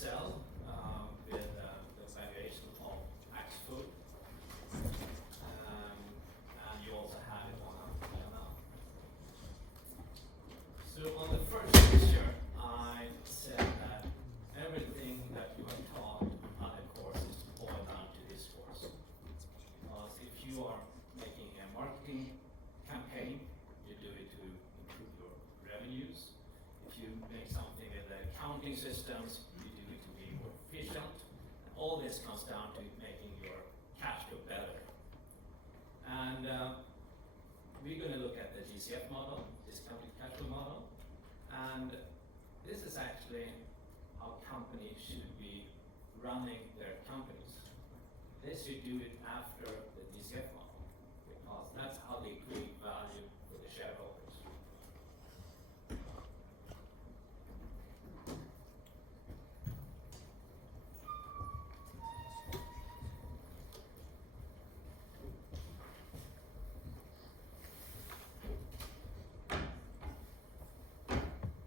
Excel with the valuation of Axfood, and you also have it on a P&L. So on the first picture, I said that everything that you have taught on other courses boil down to this course. Because if you are making a marketing campaign, you do it to improve your revenues. If you make something with the accounting systems, you do it to be more efficient. And all this comes down to making your cash flow better. And we're going to look at the DCF model, discounted cash flow model. And this is actually how companies should be running their companies. They should do it after the DCF model, because that's how they create value for the shareholders.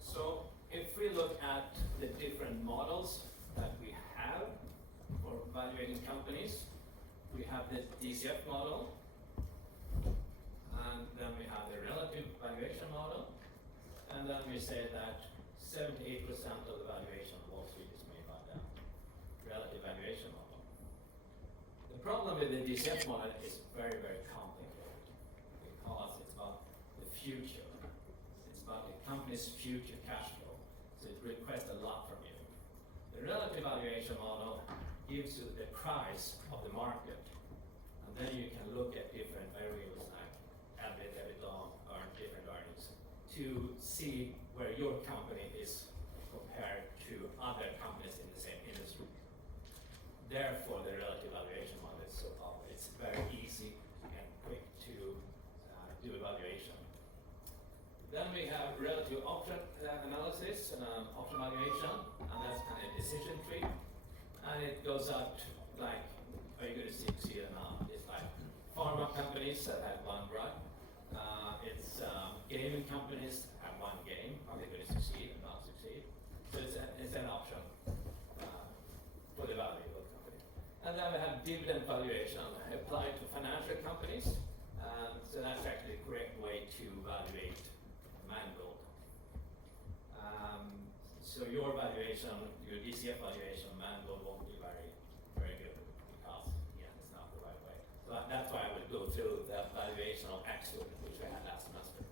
So if we look at the different models that we have for evaluating companies, we have the DCF model, and then we have the relative valuation model, and then we say that 78% of the valuation of Wall Street is made by the relative valuation model. The problem with the DCF model is very, very complicated, because it's about the future. It's about the company's future cash flow, so it requests a lot from you. The relative valuation model gives you the price of the market, and then you can look at different variables like EBIT, EBITDA, earn different earnings to see where your company is compared to other companies in the same industry. Therefore, the relative valuation model is so powerful. It's very easy and quick to do evaluation. Then we have relative option analysis, option valuation, and that's kind of a decision tree. And it goes up like, are you going to see it now? It's like pharma companies that have one drug. It's gaming companies that have one game. Are they going to succeed or not succeed? So it's an option for the value of the company. And then we have dividend valuation applied to financial companies. So that's actually the correct way to evaluate Mangold. So your valuation, your DCF valuation of Mangold won't be very, very good, because again, it's not the right way. So that's why I would go through the valuation of Axfood, which we had last semester.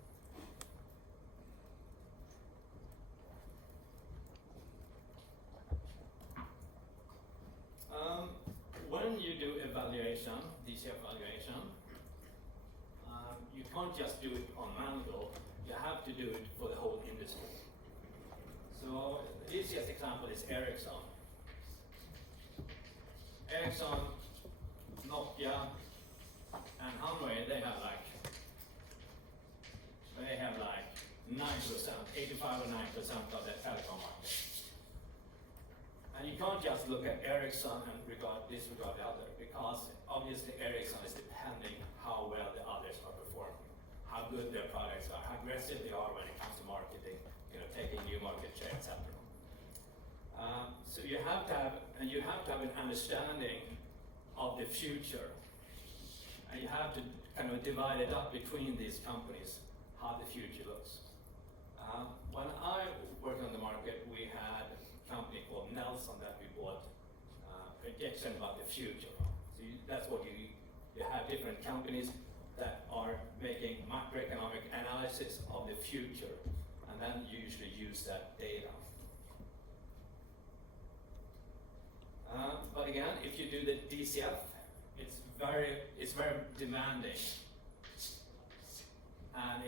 When you do evaluation, DCF valuation, you can't just do it on Mangold. You have to do it for the whole industry. So the easiest example is Ericsson. Ericsson, Nokia, and Huawei, they have like 9%, 85 or 9% of the telecom market. And you can't just look at Ericsson and disregard the other, because obviously Ericsson is depending how well the others are performing, how good their products are, how aggressive they are when it comes to marketing, taking new market share, etc. So you have to have an understanding of the future, and you have to kind of divide it up between these companies, how the future looks. When I worked on the market, we had a company called Nelson that we bought, prediction about the future. So that's what you have different companies that are making macroeconomic analysis of the future, and then you usually use that data. But again, if you do the DCF, it's very demanding, and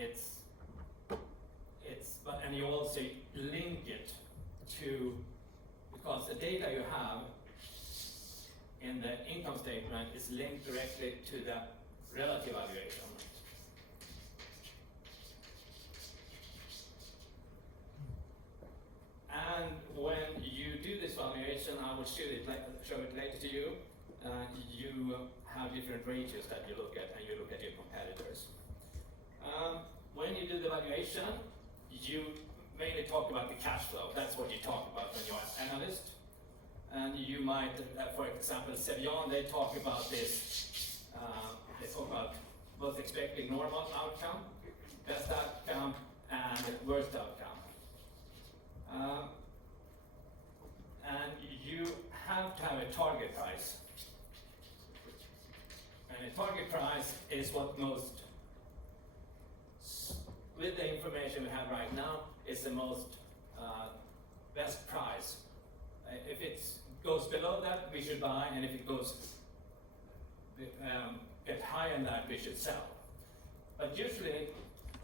and you also link it to, because the data you have in the income statement is linked directly to the relative valuation. And when you do this valuation, I will show it later to you. You have different ratios that you look at, and you look at your competitors. When you do the valuation, you mainly talk about the cash flow. That's what you talk about when you're an analyst. And you might, for example, Sevian, they talk about this, they talk about both expecting normal outcome, best outcome, and worst outcome. And you have to have a target price. And a target price is what most, with the information we have right now, is the most best price. If it goes below that, we should buy, and if it goes get higher than that, we should sell. But usually,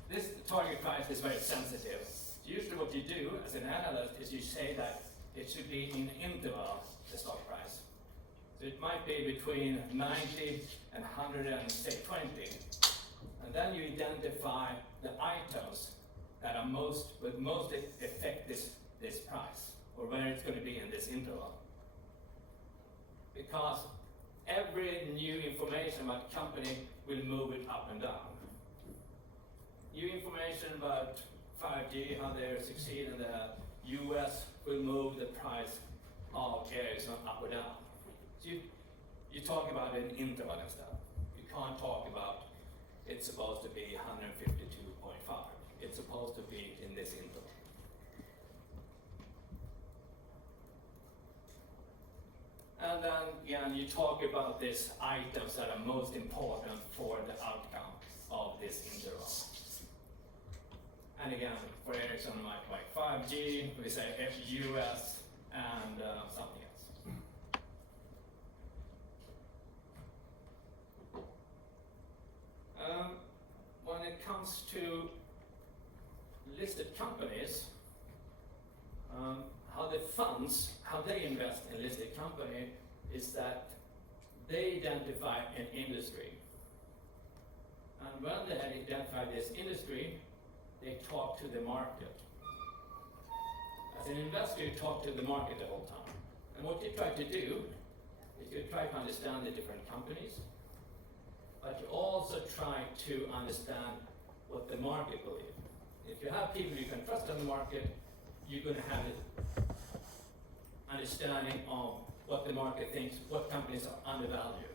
this target price is very sensitive. Usually what you do as an analyst is you say that it should be in interval, the stock price. So it might be between 90 and 120. And then you identify the items that are most affect this price, or where it's going to be in this interval. Because every new information about company will move it up and down. New information about 5G, how they succeed in the US, will move the price of Ericsson up or down. So you talk about an interval and stuff. You can't talk about it's supposed to be 152.5. It's supposed to be in this interval. And then again, you talk about these items that are most important for the outcome of this interval. And again, for Ericsson, like 5G, we say US and something else. When it comes to listed companies, how the funds, how they invest in listed company is that they identify an industry. And when they identify this industry, they talk to the market. As an investor, you talk to the market the whole time. And what you try to do is you try to understand the different companies, but you also try to understand what the market believes. If you have people you can trust on the market, you're going to have an understanding of what the market thinks, what companies are undervalued.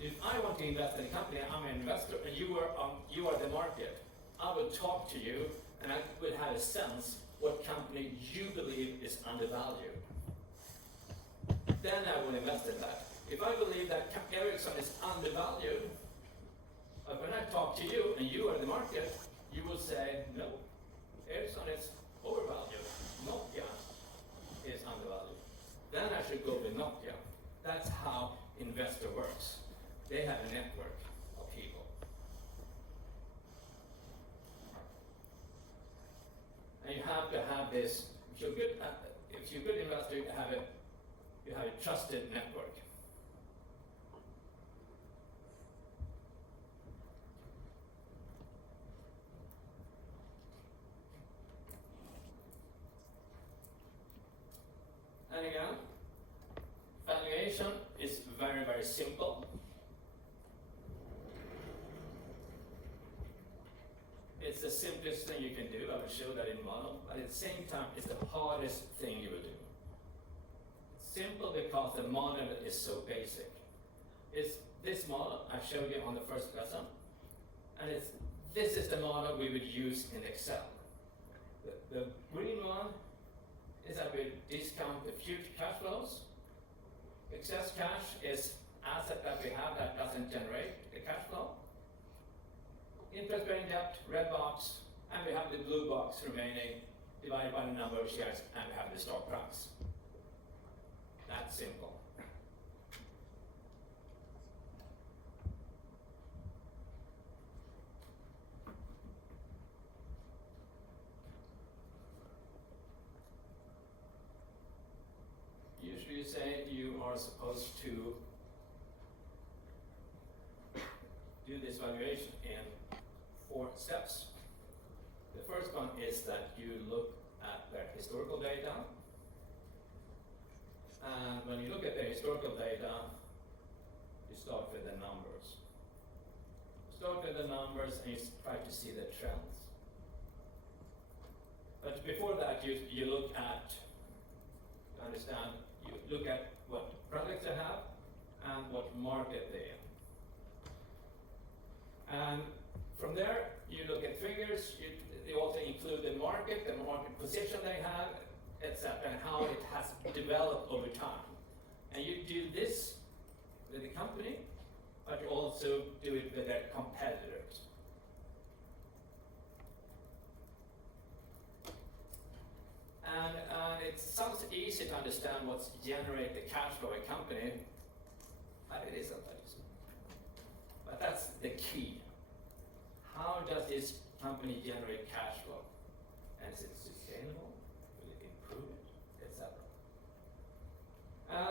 If I want to invest in a company, I'm an investor, and you are the market, I will talk to you, and I will have a sense what company you believe is undervalued. Then I will invest in that. If I believe that Ericsson is undervalued, but when I talk to you and you are the market, you will say, no, Ericsson is overvalued. Nokia is undervalued. Then I should go with Nokia. That's how investor works. They have a network of people. And you have to have this, if you're a good investor, you have a trusted network. And again, valuation is very, very simple. It's the simplest thing you can do. I will show that in model, but at the same time, it's the hardest thing you will do. It's simple because the model is so basic. It's this model I showed you on the first lesson, and this is the model we would use in Excel. The green one is that we discount the future cash flows. Excess cash is asset that we have that doesn't generate the cash flow. Interest-bearing debt, red box, and we have the blue box remaining, divided by the number of shares, and we have the stock price. That's simple. Usually you say you are supposed to do this valuation in 4 steps. The first one is that you look at their historical data. And when you look at their historical data, you start with the numbers. Start with the numbers and you try to see the trends. But before that, you look at, to understand, look at what products they have and what market they're in. And from there, you look at figures, they also include the market position they have, etc., and how it has developed over time. And you do this with the company, but you also do it with their competitors. And it sounds easy to understand what's generate the cash flow of a company, but it isn't. But that's the key. How does this company generate cash flow? And is it sustainable? Will it improve it? Etc.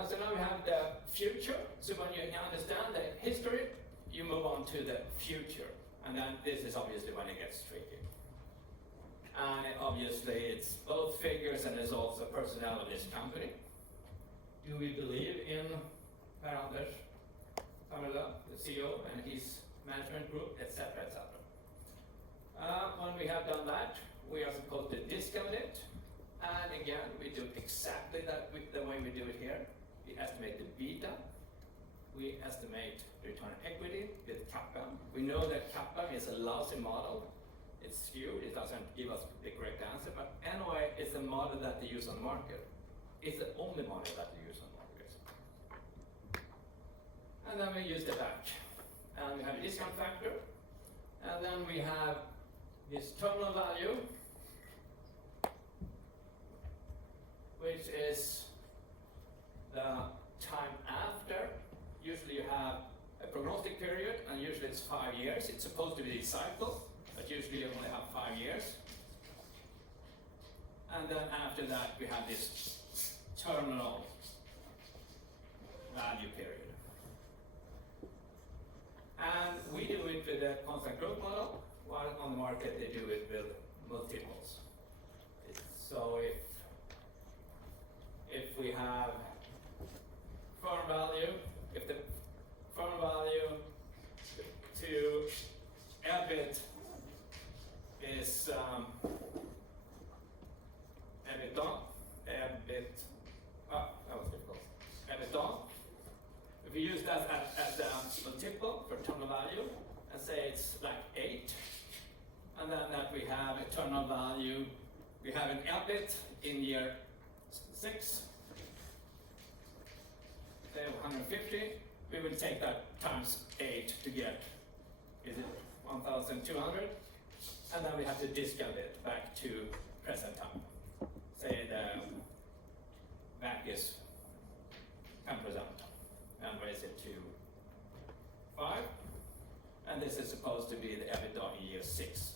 So now we have the future. So when you understand the history, you move on to the future. And then this is obviously when it gets tricky. And obviously it's both figures and there's also personnel of this company. Do we believe in Per-Anders Tammerlund, the CEO, and his management group, etc., etc.? When we have done that, we are supposed to discount it. And again, we do exactly that with the way we do it here. We estimate the beta. We estimate return on equity with kappa. We know that kappa is a lousy model. It's skewed, it doesn't give us the correct answer, but anyway, it's a model that they use on the market. It's the only model that they use on the market. And then we use the back. And we have a discount factor. And then we have this terminal value, which is the time after. Usually you have a prognostic period, and usually it's 5 years. It's supposed to be a cycle, but usually you only have 5 years. And then after that, we have this terminal value period. And we do it with a constant growth model, while on the market they do it with multiples. So if we have firm value, if the firm value to EBIT is EBITDA. If we use that as a multiple for terminal value, and say it's like 8, and then that we have a terminal value, we have an EBIT in year 6, say 150, we will take that times 8 to get, is it 1,200? And then we have to discount it back to present time. Say the back is 10% and raise it to 5. And this is supposed to be the EBITDA in year 6.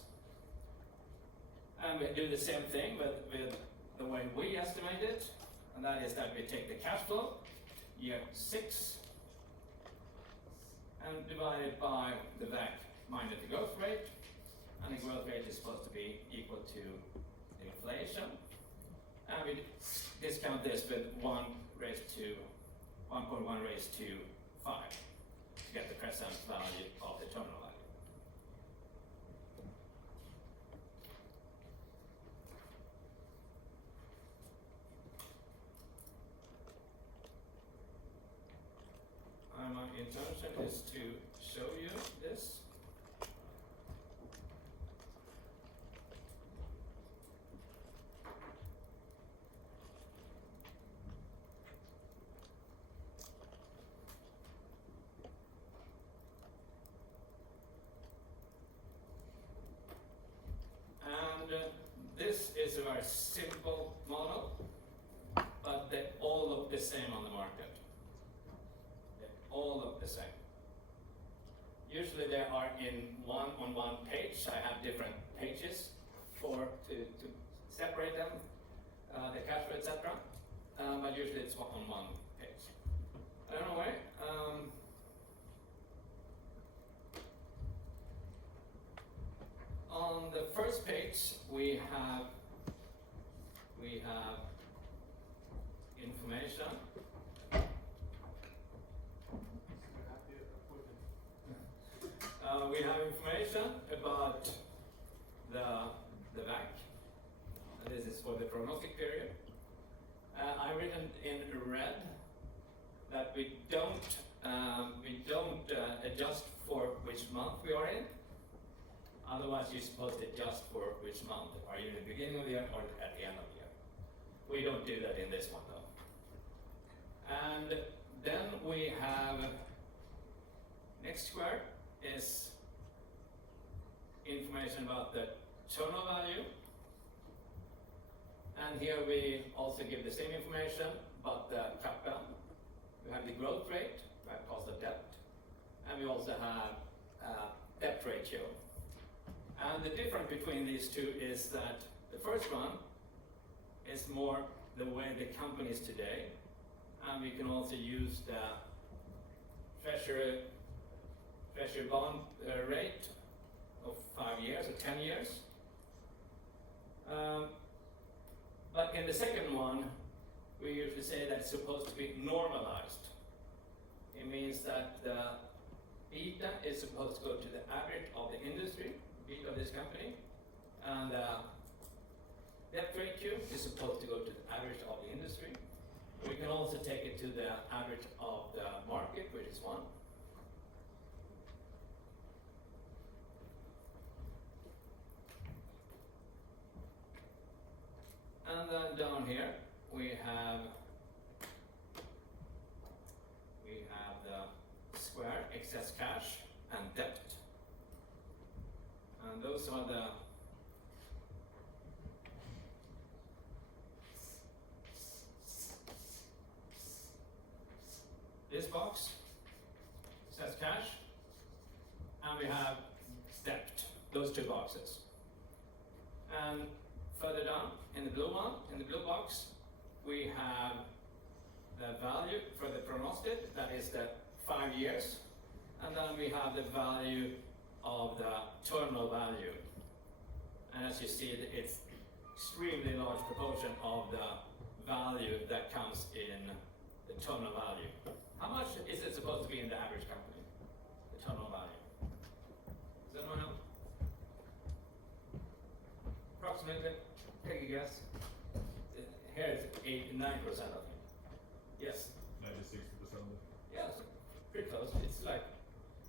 And we do the same thing with the way we estimate it, and that is that we take the cash flow, year 6, and divide it by the VAC minus the growth rate, and the growth rate is supposed to be equal to inflation. And we discount this with 1.1 raised to 5 to get the present value of the terminal value. My intention is to show you this. This is a very simple model, but they all look the same on the market. They all look the same. Usually they are on one page. I have different pages to separate them, the cash flow, etc. But usually it's on one page. Anyway, on the first page we have information. We have information about the VAC. This is for the prognostic period. I've written in red that we don't adjust for which month we are in. Otherwise, you're supposed to adjust for which month. Are you in the beginning of the year or at the end of the year? We don't do that in this one though. And then we have, next square is information about the turnover value. And here we also give the same information about the capital. We have the growth rate, we have cost of debt, and we also have debt ratio. And the difference between these two is that the first one is more the way the company is today, and we can also use the treasury bond rate of 5 years or 10 years. But in the second one, we usually say that it's supposed to be normalized. It means that the beta is supposed to go to the average of the industry, beta of this company, and debt ratio is supposed to go to the average of the industry. We can also take it to the average of the market, which is 1. And then down here we have the square, excess cash and debt. And those are the this box says cash, and we have debt, those two boxes. And further down in the blue one, in the blue box, we have the value for the prognostic, that is the 5 years, and then we have the value of the terminal value. And as you see, it's extremely large proportion of the value that comes in the terminal value. How much is it supposed to be in the average company, the terminal value? Does anyone know? Approximately, take a guess. Here it's 89%, I think. Yes? 96%. Yes, pretty close. It's like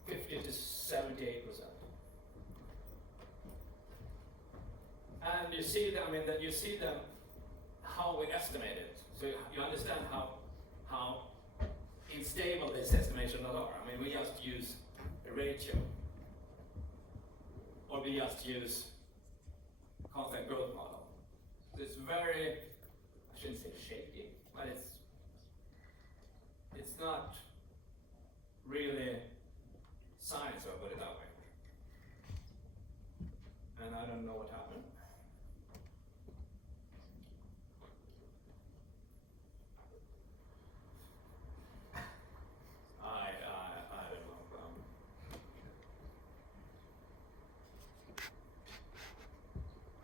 50 to 78%. And you see them, you see them, how we estimate it. So you understand how unstable this estimation are. We just use a ratio, or we just use constant growth model. So it's very, I shouldn't say shaky, but it's not really science, I'll put it that way. And I don't know what happened. I don't know.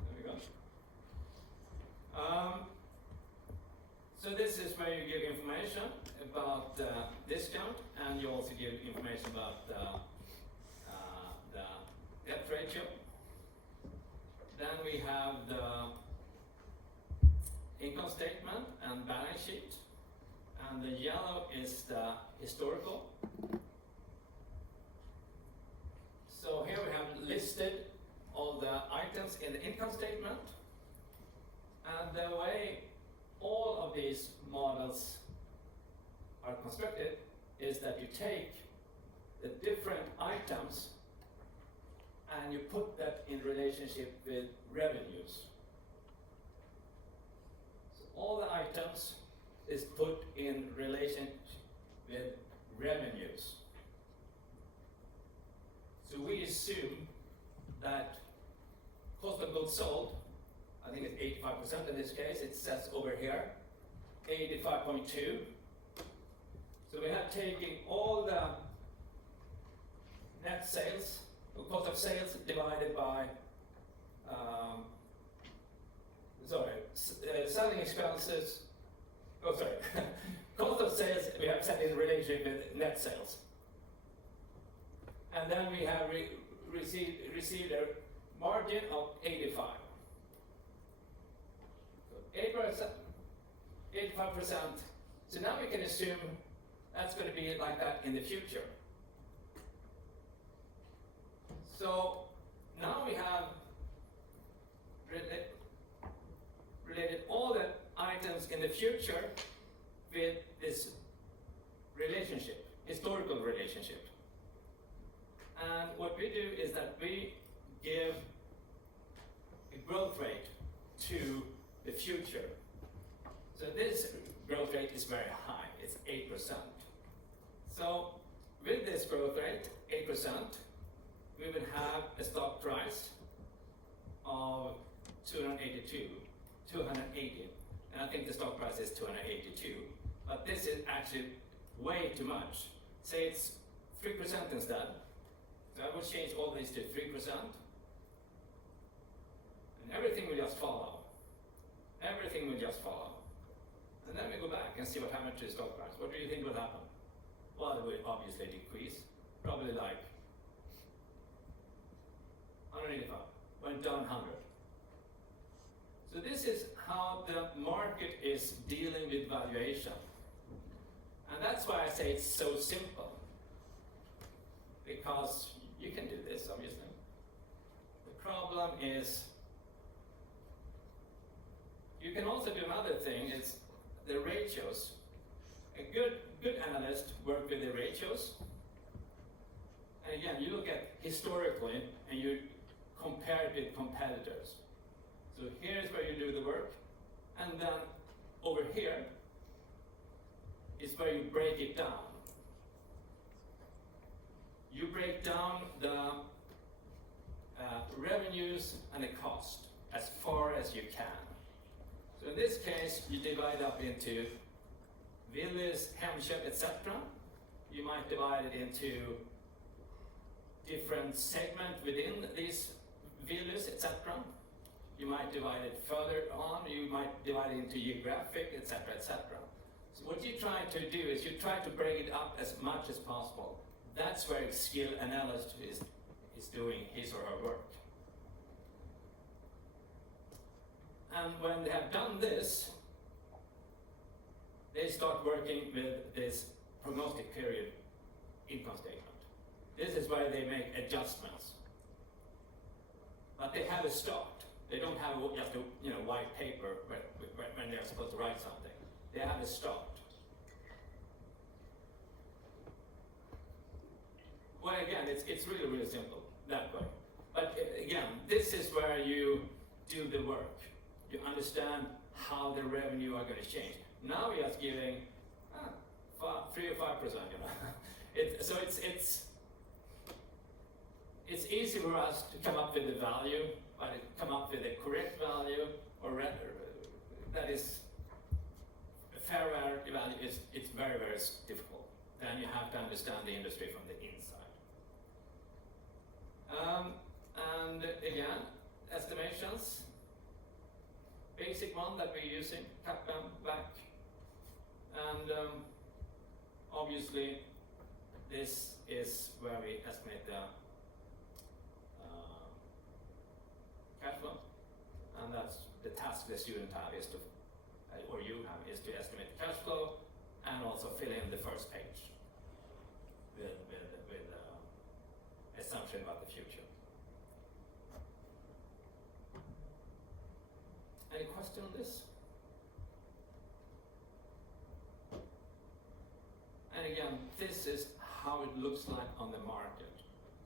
There we go. So this is where you give information about the discount, and you also give information about the debt ratio. Then we have the income statement and balance sheet, and the yellow is the historical. So here we have listed all the items in the income statement, and the way all of these models are constructed is that you take the different items and you put that in relationship with revenues. So all the items is put in relation with revenues. So we assume that cost of goods sold, I think it's 85% in this case, it says over here, 85.2. So we have taken all the net sales, or cost of sales divided by, selling expenses, cost of sales we have set in relationship with net sales. And then we have received a margin of 85. So 85%. So now we can assume that's going to be like that in the future. So now we have related all the items in the future with this relationship, historical relationship. And what we do is that we give a growth rate to the future. So this growth rate is very high, it's 8%. So with this growth rate, 8%, we would have a stock price of 280, and I think the stock price is 282. But this is actually way too much. Say it's 3% instead. So I would change all these to 3%, and everything will just follow. Everything will just follow. And then we go back and see what happened to the stock price. What do you think will happen? Well, it will obviously decrease, probably like 185, went down 100. So this is how the market is dealing with valuation. And that's why I say it's so simple. Because you can do this, obviously. The problem is, you can also do another thing, it's the ratios. A good analyst work with the ratios. And again, you look at historically and you compare it with competitors. So here's where you do the work, and then over here is where you break it down. You break down the revenues and the cost as far as you can. So in this case, you divide up into Willys, Hemköp, etc. You might divide it into different segments within these Willys, etc. You might divide it further on, you might divide it into geographic, etc., etc. So what you try to do is you try to break it up as much as possible. That's where a skilled analyst is doing his or her work. And when they have done this, they start working with this prognostic period income statement. This is where they make adjustments. But they have a start. They don't have just a white paper when they're supposed to write something. They have a start. Well, again, it's really, really simple that way. But again, this is where you do the work. You understand how the revenue are going to change. Now we are giving 3 or 5%. So it's easy for us to come up with the value, but to come up with the correct value or that is a fair value it's very, very difficult. Then you have to understand the industry from the inside. And again, estimations. Basic one that we're using, cut them back. And obviously, this is where we estimate the cash flow. And that's the task the student have is to, or you have, is to estimate the cash flow and also fill in the first page with assumption about the future. Any question on this? And again, this is how it looks like on the market.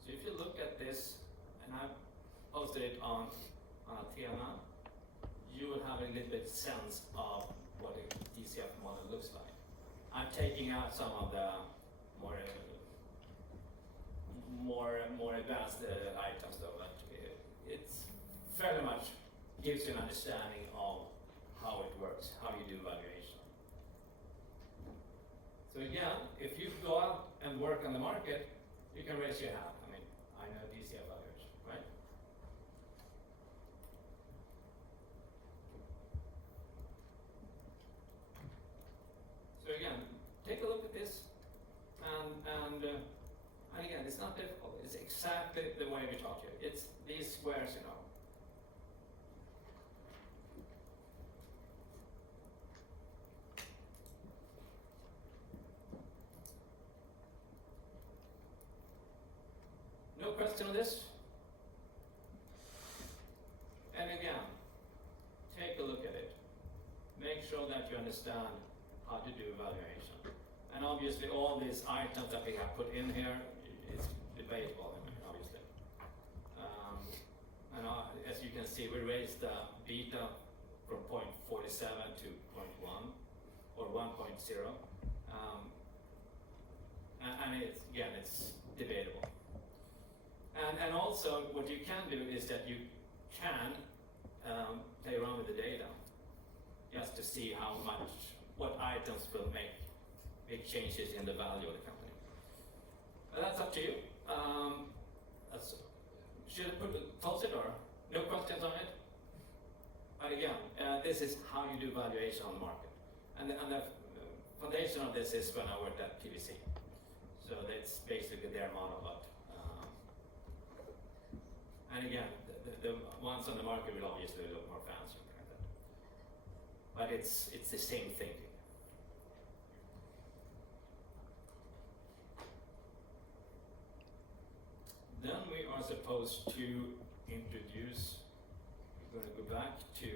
So if you look at this, and I've posted it on Athena, you will have a little bit sense of what a DCF model looks like. I'm taking out some of the more advanced items though, but it's fairly much gives you an understanding of how it works, how you do valuation. So again, if you go out and work on the market, you can raise your hand. I mean, I know DCF valuation, right? So again, take a look at this, and again, it's not difficult. It's exactly the way we taught you. It's these squares, question on this? And again, take a look at it. Make sure that you understand how to do evaluation. And obviously all these items that we have put in here is debatable, obviously. As you can see, we raised the beta from 0.47 to 0.1 or 1.0. And it's, again, it's debatable. And also what you can do is that you can play around with the data just to see what items will make big changes in the value of the company. But that's up to you. Should I close it or no questions on it? But again, this is how you do valuation on the market. And the foundation of this is when I worked at PwC. So that's basically their model. But, and again, the ones on the market will obviously look more fancy like that. But it's the same thinking. Then we are supposed to introduce, we're going to go back to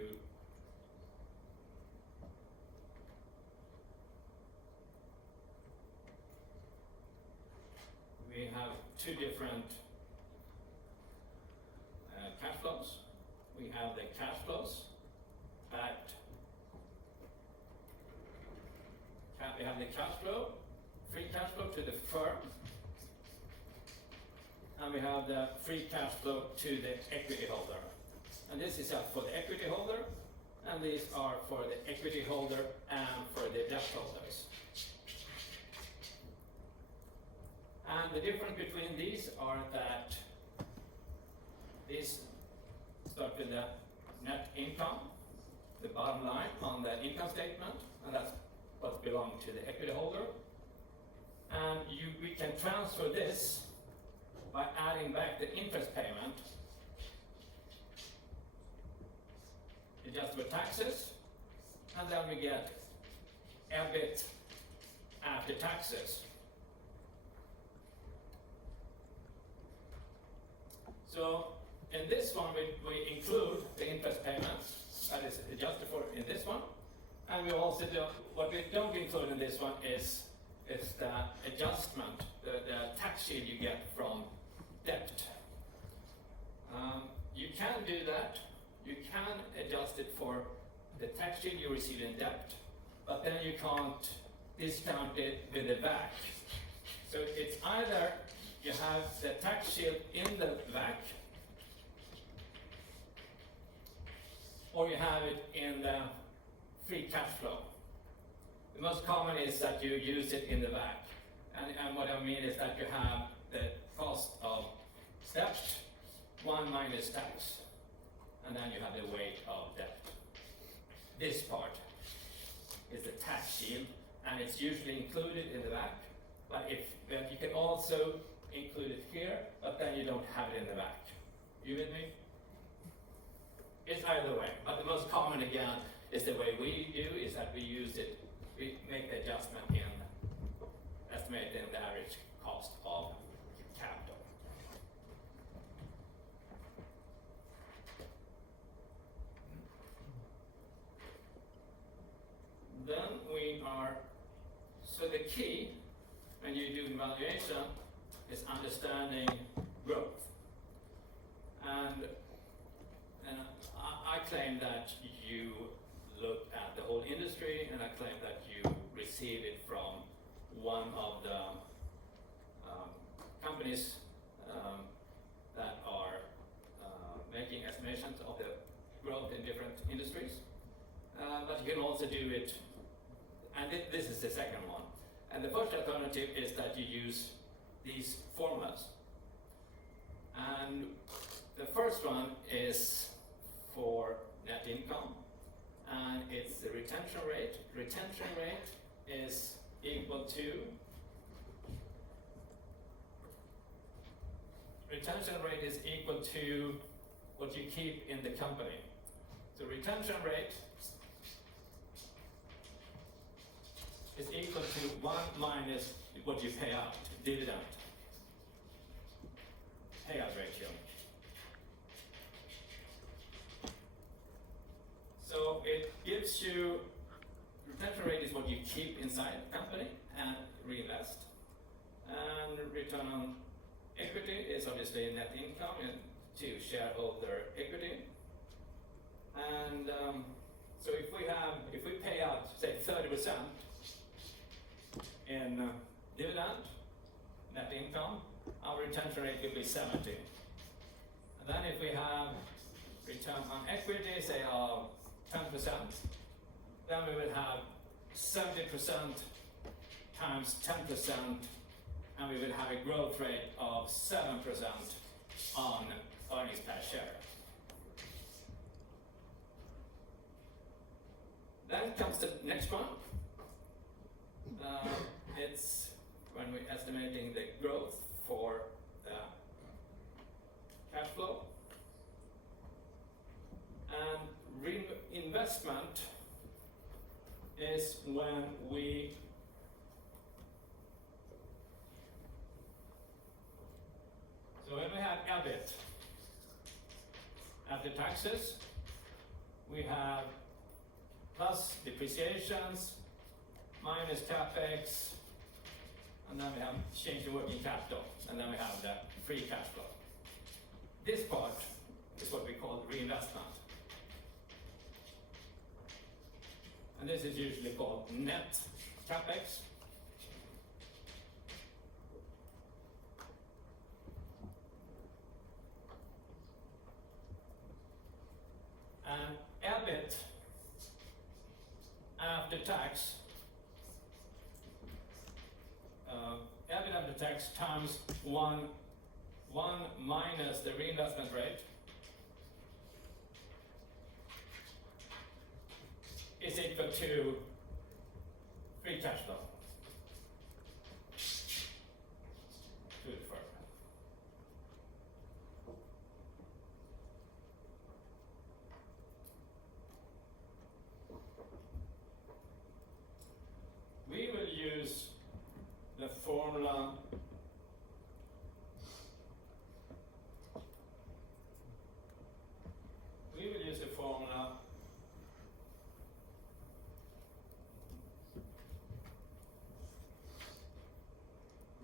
we have two different cash flows. We have the cash flows backed. We have the cash flow, free cash flow to the firm, and we have the free cash flow to the equity holder. And this is for the equity holder, and these are for the equity holder and for the debt holders. And the difference between these are that these start with the net income, the bottom line on the income statement, and that's what belongs to the equity holder. And we can transfer this by adding back the interest payment, adjust for taxes, and then we get EBIT after taxes. So in this one, we include the interest payments that is adjusted for in this one, and we also do, what we don't include in this one is the adjustment, the tax shield you get from debt. You can do that. You can adjust it for the tax shield you receive in debt, but then you can't discount it with the VAC. So it's either you have the tax shield in the VAC, or you have it in the free cash flow. The most common is that you use it in the VAC. And what I mean is that you have the cost of debt, 1 minus tax, and then you have the weight of debt. This part is the tax shield, and it's usually included in the VAC, but you can also include it here, but then you don't have it in the VAC. You with me? It's either way, but the most common again is the way we do is that we make the adjustment in estimating the average cost of capital. Then so the key when you do evaluation is understanding growth. And I claim that you look at the whole industry, and I claim that you receive it from one of the companies that are making estimations of the growth in different industries. But you can also do it, and this is the second one. And the first alternative is that you use these formulas. And the first one is for net income, and it's the retention rate. Retention rate is equal to what you keep in the company. So retention rate is equal to 1 minus what you pay out, dividend. payout ratio. So it gives you, retention rate is what you keep inside the company and reinvest. And return on equity is obviously net income to shareholder equity. And so if we pay out, say, 30% in dividend, net income, our retention rate will be 70. And then if we have return on equity, say of 10%, then we will have 70% times 10%, and we will have a growth rate of 7% on earnings per share. Then comes the next one. It's when we're estimating the growth for the cash flow. And reinvestment is when we have EBIT after taxes, we have plus depreciations, minus capex, and then we have change in working capital, and then we have the free cash flow. This part is what we call reinvestment. And this is usually called net capex. And EBIT after tax, EBIT after tax times one minus the reinvestment rate is equal to free cash flow. To the firm. We will use the formula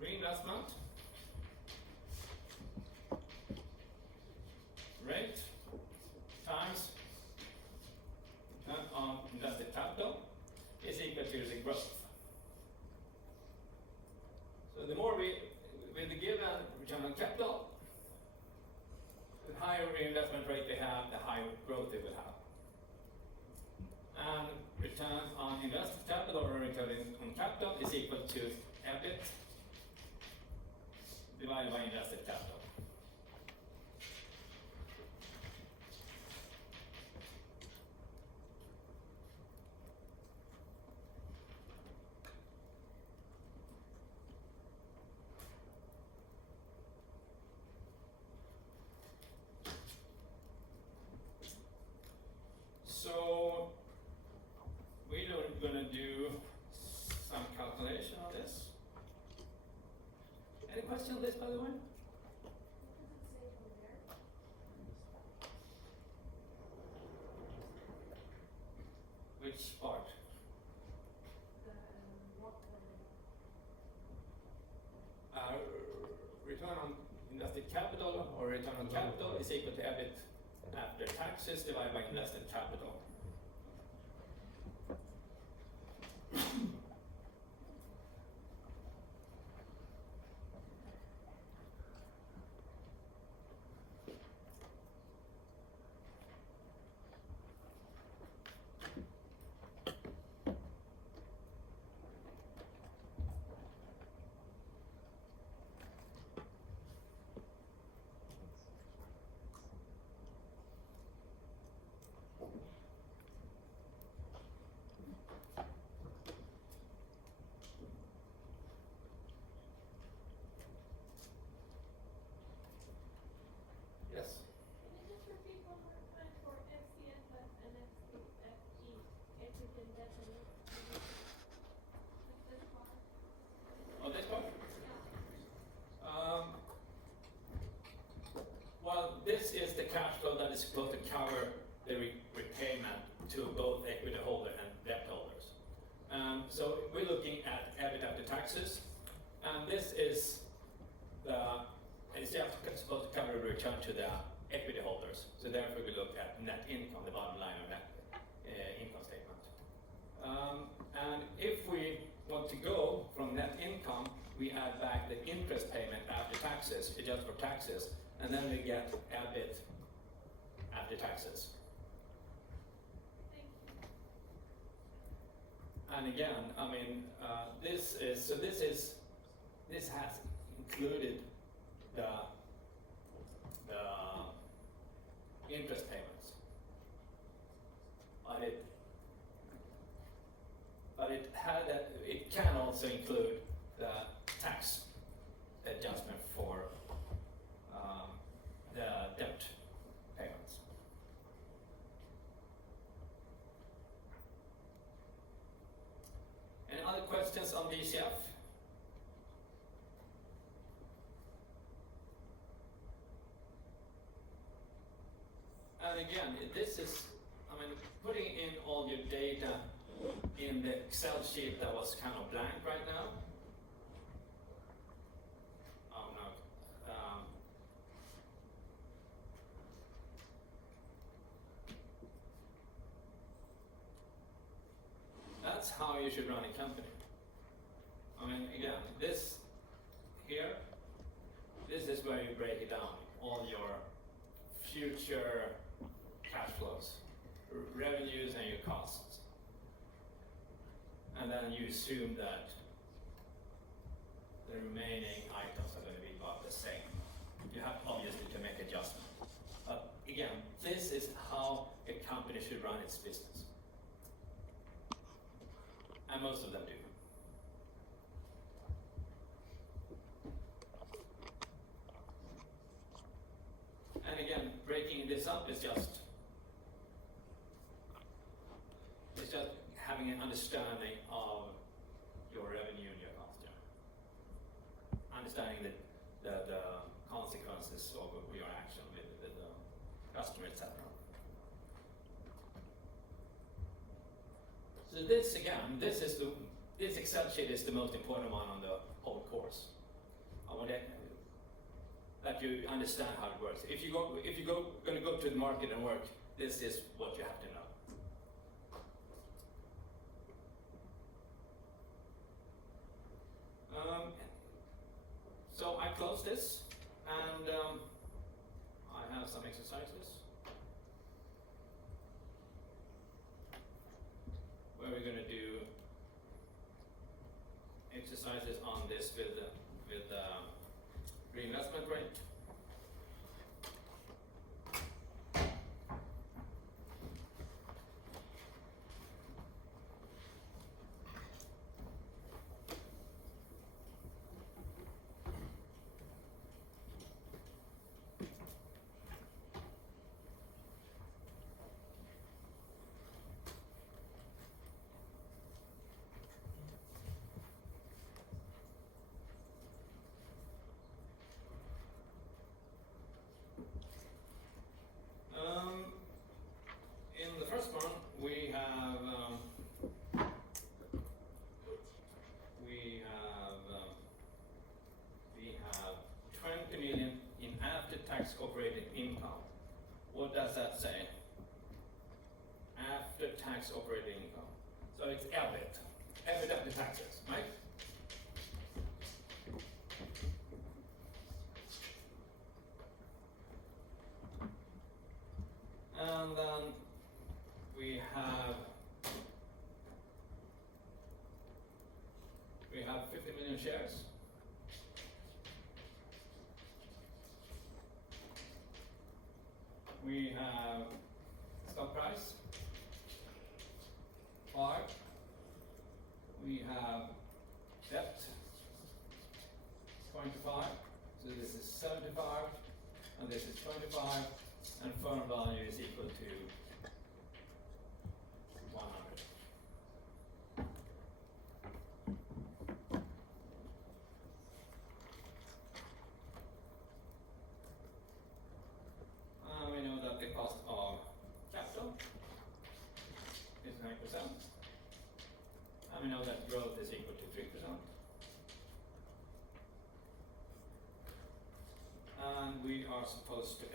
reinvestment rate times return on invested capital is equal to the growth. So the more with the given return on capital, the higher reinvestment rate they have, the higher growth they will have. And return on invested capital or return on capital is equal to EBIT divided by invested capital. So we're going to do some calculation on this. Any question on this, by the way? Which part? Return on invested capital or return on capital is equal to EBIT after taxes divided by invested capital. flow that is supposed to cover the repayment to both equity holder and debt holders. So we're looking at EBIT after taxes, and this is it's just supposed to cover a return to the equity holders. So therefore we look at net income, the bottom line of net income statement. And if we want to go from net income, we add back the interest payment after taxes, adjust for taxes, and then we get EBIT after taxes. And again, I mean, this has included the interest payments, but it can also include the tax adjustment for the debt payments. Any other questions on DCF? And again, this is, I mean, putting in all your data in the Excel sheet that was kind of blank right now. Oh no. That's how you should run a company. I mean, again, this here, this is where you break it down, all your future cash flows, revenues and your costs. And then you assume that the remaining items are going to be about the same. You have obviously to make adjustments. But again, this is how a company should run its business. And most of them do. And again, breaking this up is just having an understanding of your revenue and your cost. Yeah. Understanding the consequences of your action with the customer, etc. So this again, this Excel sheet is the most important one on the whole course. I want that you understand how it works. If you're going to go to the market and work, this is what you have to know. So I close this, and I have some exercises where we're going to do exercises on this with reinvestment rate. In the first one, we have 20 million in after-tax operating income. What does that say? After-tax operating income. So it's EBIT after taxes, right? And then we have 50 million shares. We have stock price 5. We have debt 25. So this is 75, and this is 25. And firm value is equal to 100. We know that the are supposed to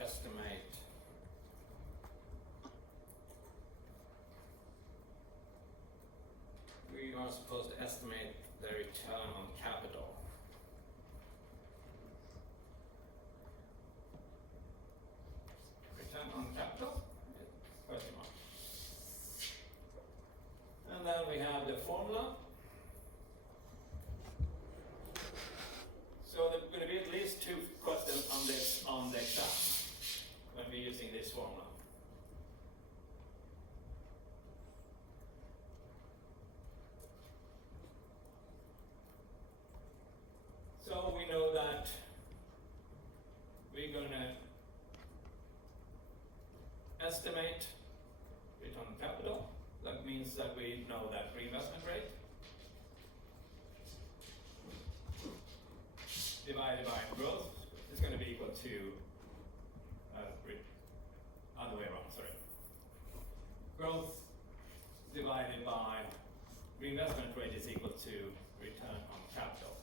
estimate the return on capital. Return on capital? Question mark. And then we have the formula. So there's going to be at least 2 questions on this on the exam when we're using this formula. So we know that we're going to estimate return on capital. That means that we know that reinvestment rate divided by growth is going to be equal to other way around, sorry. Growth divided by reinvestment rate is equal to return on capital.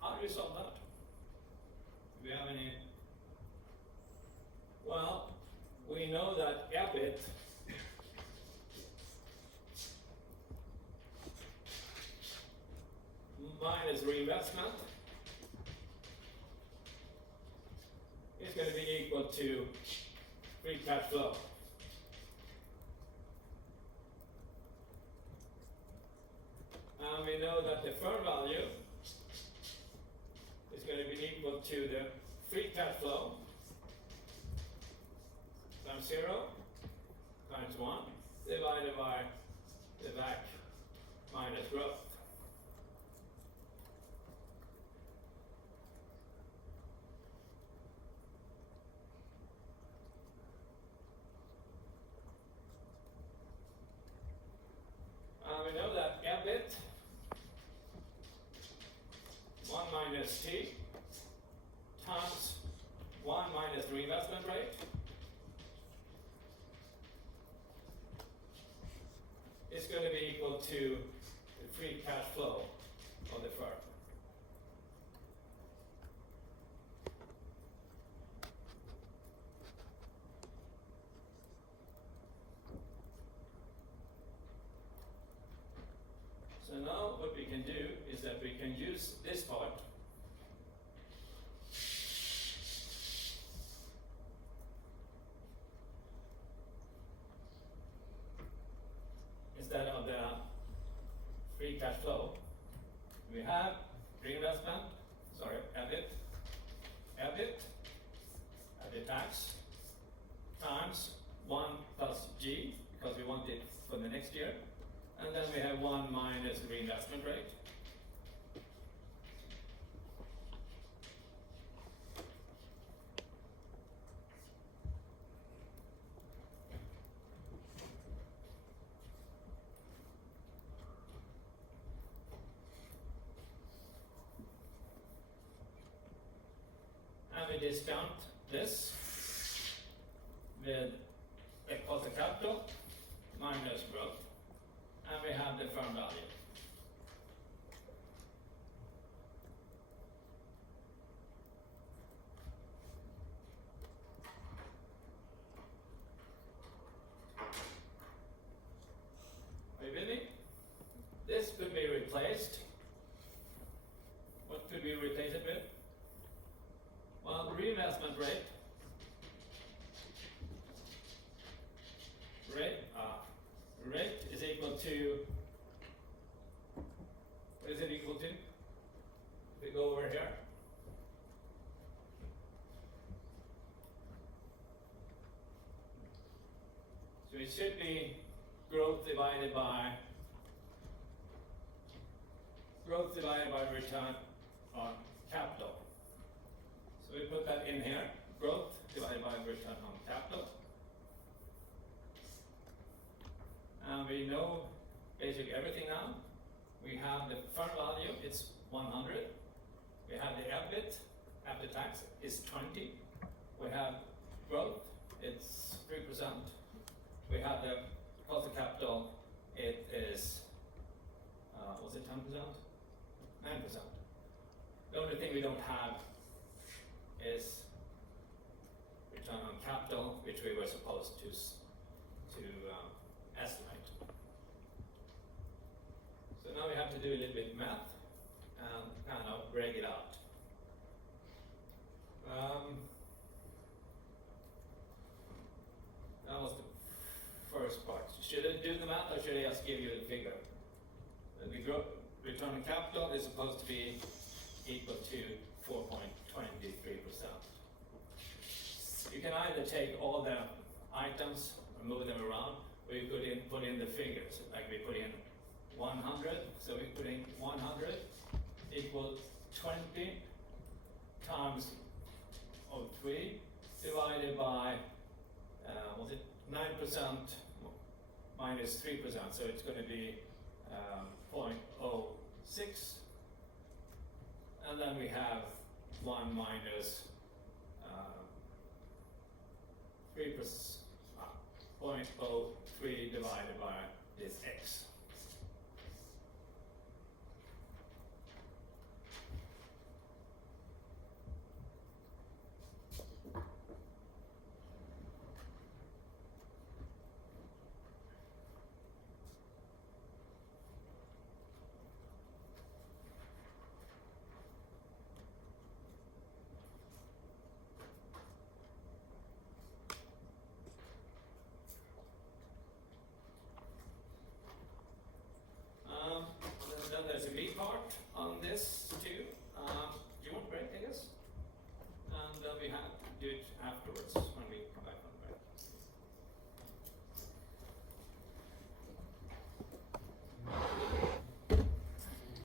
How do you solve that? Do we have any? Well, we know that EBIT minus reinvestment is going to be equal to free cash flow. And we know that the firm value is going to be equal to the free cash flow times 0 times 1 divided by the VAC minus growth. We know that EBIT 1 minus T times 1 minus the reinvestment rate is going to be equal to the free cash flow of the firm. So now what we can do is that we can use this part instead of the free cash flow. We have reinvestment, EBIT tax times 1 plus G, because we want it for the next year. And then we have 1 minus reinvestment rate. And we discount this with a cost of capital minus growth. And we have the firm value. Are you with me? This could be replaced. What could we replace it with? Well, the reinvestment rate. Rate is equal to, what is it equal to? If we go over here. So it should be growth divided by return on capital. So we put that in here, growth divided by return on capital. And we know basically everything now. We have the firm value, it's 100. We have the EBIT after tax is 20. We have growth, it's 3%. We have the we were supposed to estimate. So now we have to do a little bit of math and kind of break it out. That was the first part. Should I do the math or should I just give you the figure? The return on capital is supposed to be equal to 4.23%. You can either take all the items and move them around, or you could put in the figures. Like we put in 100, so we put in 100 equals 20 times 3 divided by, was it 9% minus 3%, so it's going to be 0.06. And then we have 1 minus 3%, 0.03 divided by this x.